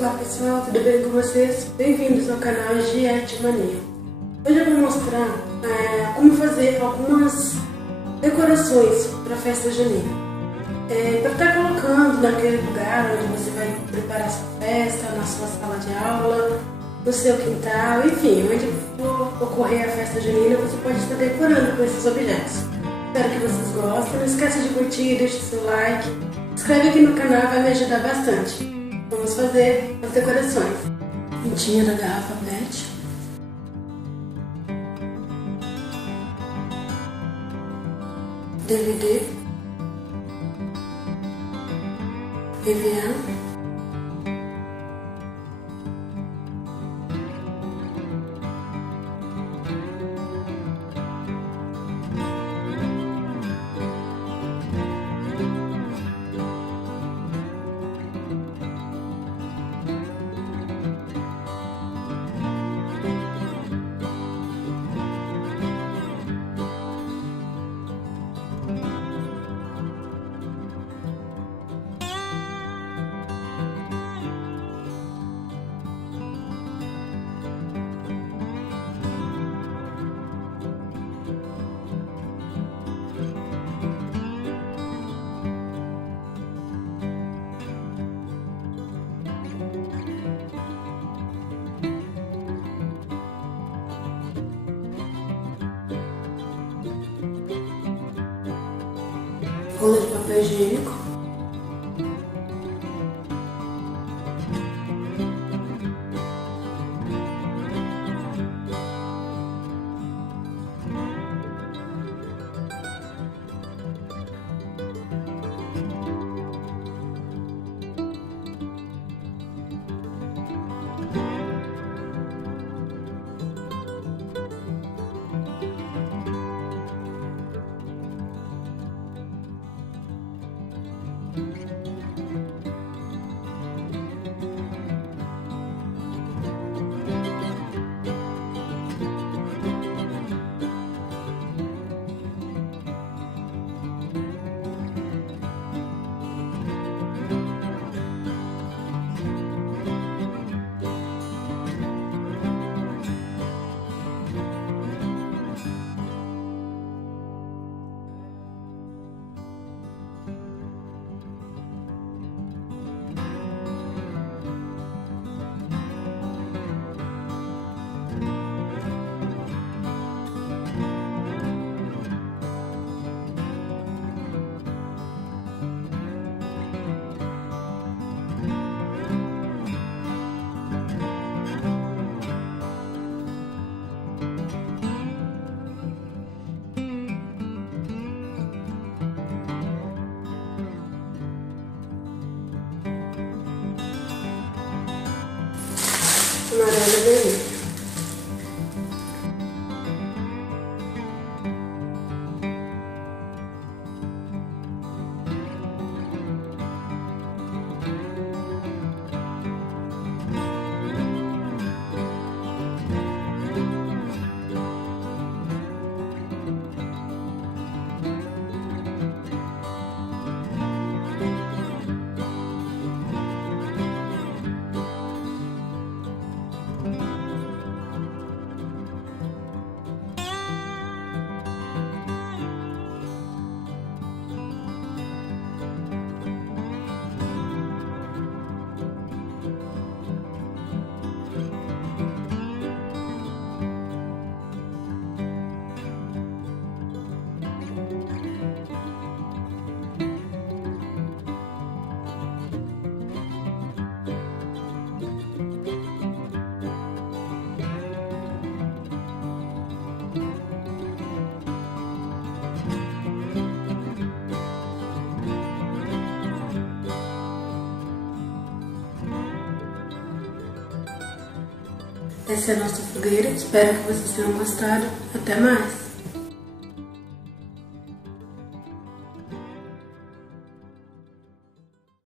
Olá pessoal, tudo bem com vocês? Bem-vindos ao canal de Arte Mania. Hoje eu vou mostrar como fazer algumas decorações para a festa junina. Para estar colocando naquele lugar onde você vai preparar sua festa, na sua sala de aula, no seu quintal, enfim, onde for ocorrer a festa junina, você pode estar decorando com esses objetos. Espero que vocês gostem, não esqueça de curtir, deixe seu like, se inscreve aqui no canal, vai me ajudar bastante. Vamos fazer as decorações. Pintinha da garrafa PET. DVD. EVA. Rola de papel higiênico. Amarelo e vermelho. Essa é a nossa fogueira, espero que vocês tenham gostado. Até mais!